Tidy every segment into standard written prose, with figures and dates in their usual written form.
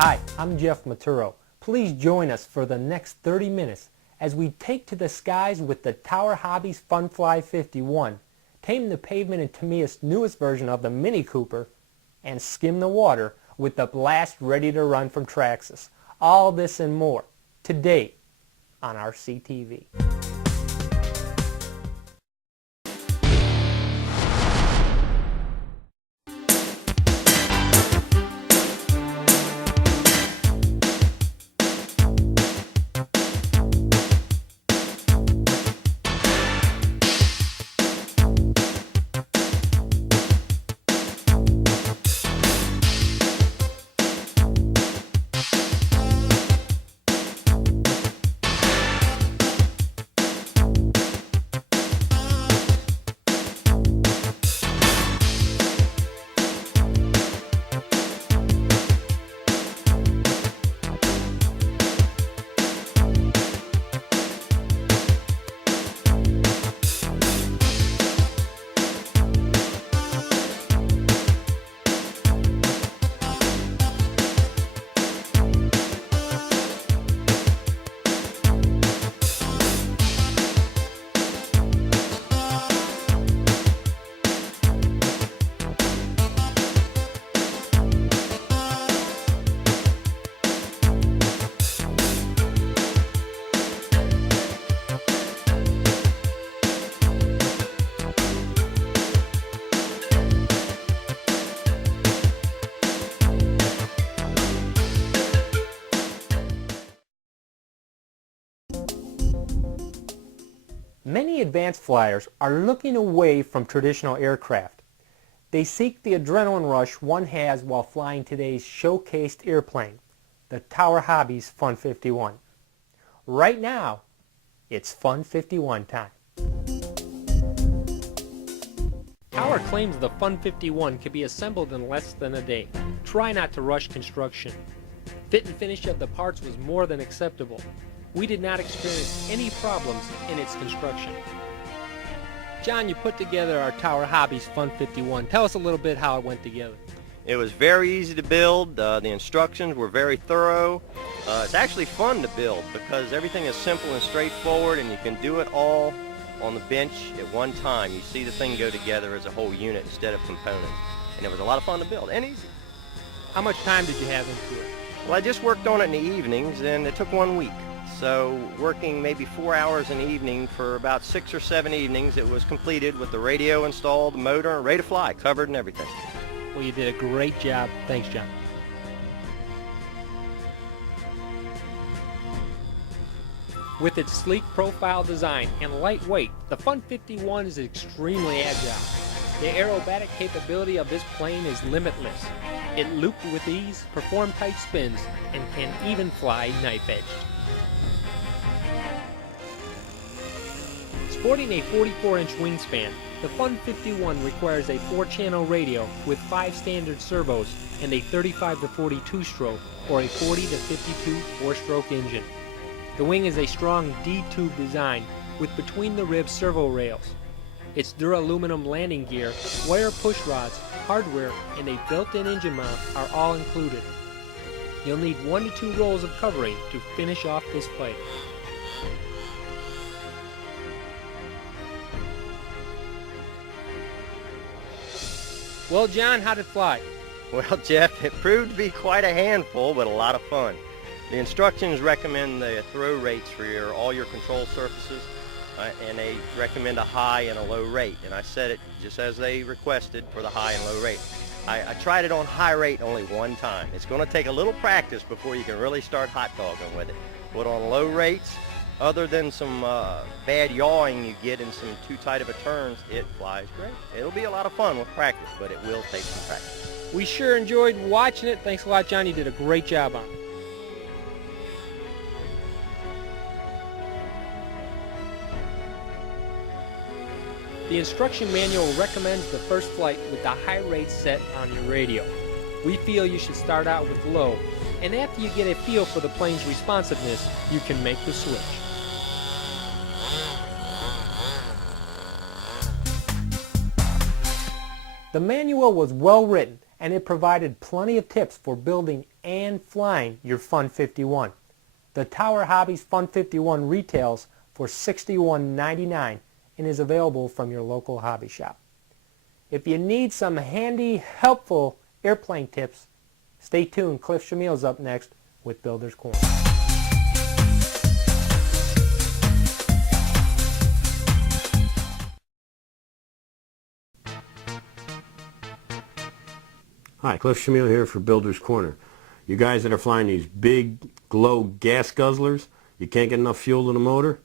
Hi, I'm Jeff Maturo. Please join us for the next 30 minutes as we take to the skies with the Tower Hobbies Funfly 51, tame the pavement in Tamiya's newest version of the Mini Cooper, and skim the water with the Blast ready to run from Traxxas. All this and more today on RCTV. Many advanced flyers are looking away from traditional aircraft. They seek the adrenaline rush one has while flying today's showcased airplane, the Tower Hobbies Fun 51. Right now, it's Fun 51 time. Tower claims the Fun 51 can be assembled in less than a day. Try not to rush construction. Fit and finish of the parts was more than acceptable. We did not experience any problems in its construction. John, you put together our Tower Hobbies Fun 51. Tell us a little bit how it went together. It was very easy to build. The instructions were very thorough. It's actually fun to build because everything is simple and straightforward, and you can do it all on the bench at one time. You see the thing go together as a whole unit instead of components. And it was a lot of fun to build and easy. How much time did you have into it? Well, I just worked on it in the evenings, and it took 1 week. So working maybe 4 hours in the evening for about 6 or 7 evenings, it was completed with the radio installed, the motor, and ready to fly, covered and everything. Well, you did a great job. Thanks, John. With its sleek profile design and lightweight, the Fun 51 is extremely agile. The aerobatic capability of this plane is limitless. It looped with ease, performed tight spins, and can even fly knife-edged. Sporting a 44-inch wingspan, the Fun 51 requires a 4-channel radio with 5 standard servos and a 35 to 42 stroke or a 40 to 52 4-stroke engine. The wing is a strong D-tube design with between-the-ribs servo rails. Its duraluminum landing gear, wire push rods, hardware, and a built-in engine mount are all included. You'll need 1 to 2 rolls of covering to finish off this flight. Well, John, how'd it fly? Well, Jeff, it proved to be quite a handful, but a lot of fun. The instructions recommend the throw rates for all your control surfaces, and they recommend a high and a low rate. And I set it just as they requested for the high and low rate. I tried it on high rate only 1 time. It's going to take a little practice before you can really start hot dogging with it. But on low rates, other than some bad yawing you get in some too tight of a turns, it flies great. It'll be a lot of fun with practice, but it will take some practice. We sure enjoyed watching it. Thanks a lot, John. You did a great job on it. The instruction manual recommends the first flight with the high rate set on your radio. We feel you should start out with low, and after you get a feel for the plane's responsiveness, you can make the switch. The manual was well written and it provided plenty of tips for building and flying your Fun 51. The Tower Hobbies Fun 51 retails for $61.99 and is available from your local hobby shop. If you need some handy, helpful airplane tips, stay tuned. Cliff Shamil's up next with Builder's Corner. Hi, Cliff Shamil here for Builder's Corner. You guys that are flying these big glow gas guzzlers, you can't get enough fuel in the motor,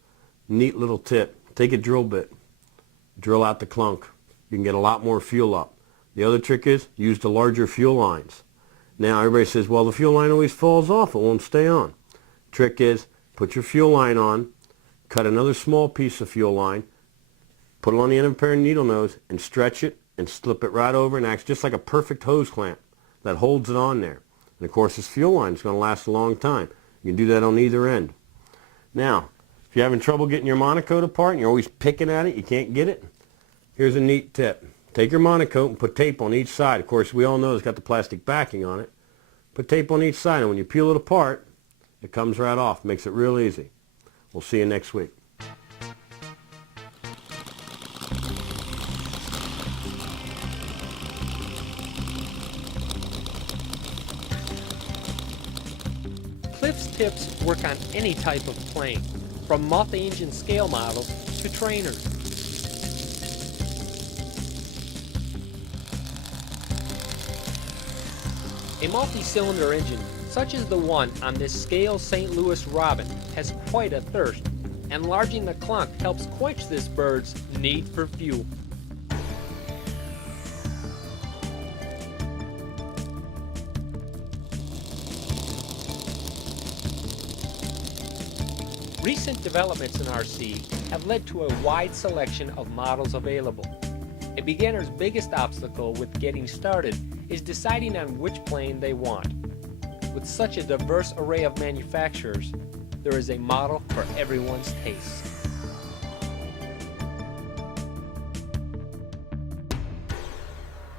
neat little tip. Take a drill bit, drill out the clunk. You can get a lot more fuel up. The other trick is use the larger fuel lines. Now everybody says, well, the fuel line always falls off, it won't stay on. Trick is put your fuel line on, cut another small piece of fuel line, put it on the end of a pair of needle nose and stretch it and slip it right over and acts just like a perfect hose clamp that holds it on there. And of course this fuel line is going to last a long time. You can do that on either end. Now, if you're having trouble getting your monocoat apart and you're always picking at it, you can't get it, here's a neat tip. Take your monocoat and put tape on each side. Of course, we all know it's got the plastic backing on it. Put tape on each side, and when you peel it apart, it comes right off. Makes it real easy. We'll see you next week. Cliff's tips work on any type of plane, from multi-engine scale models to trainers. A multi-cylinder engine, such as the one on this scale St. Louis Robin, has quite a thirst. Enlarging the clunk helps quench this bird's need for fuel. Recent developments in RC have led to a wide selection of models available. A beginner's biggest obstacle with getting started is deciding on which plane they want. With such a diverse array of manufacturers, there is a model for everyone's taste.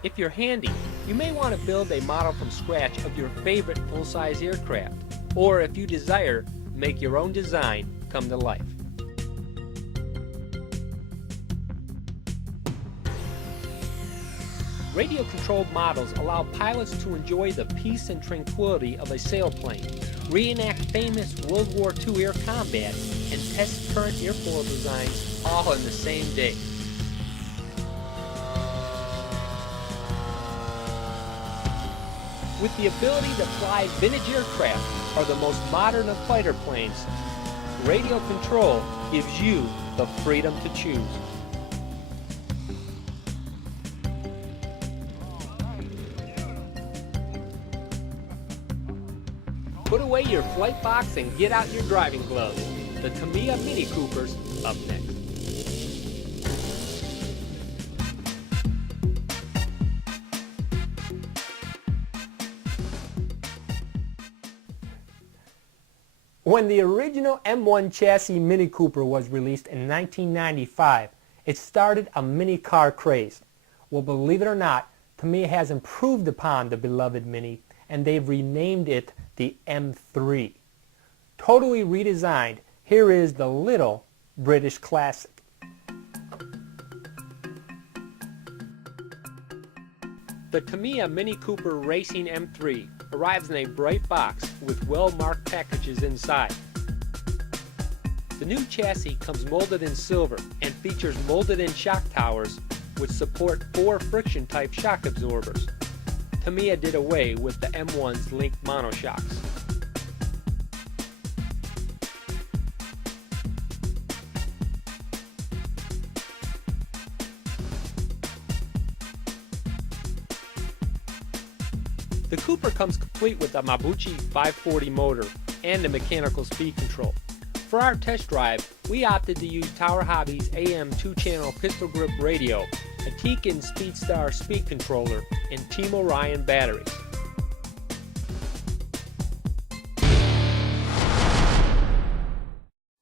If you're handy, you may want to build a model from scratch of your favorite full-size aircraft, or if you desire, make your own design come to life. Radio-controlled models allow pilots to enjoy the peace and tranquility of a sailplane, reenact famous World War II air combat, and test current airfoil designs all in the same day. With the ability to fly vintage aircraft or the most modern of fighter planes, radio control gives you the freedom to choose. Put away your flight box and get out your driving gloves. The Tamiya Mini Cooper's up next. When the original M1 chassis Mini Cooper was released in 1995, it started a mini car craze. Well, believe it or not, Tamiya has improved upon the beloved Mini, and they've renamed it the M3. Totally redesigned, here is the little British classic. The Tamiya Mini Cooper Racing M3 arrives in a bright box with well-marked packages inside. The new chassis comes molded in silver and features molded-in shock towers which support 4 friction-type shock absorbers. Tamiya did away with the M1's linked monoshocks. The Cooper comes complete with a Mabuchi 540 motor and a mechanical speed control. For our test drive, we opted to use Tower Hobbies AM 2-channel pistol grip radio, a Tekin Speedstar speed controller, and Team Orion batteries.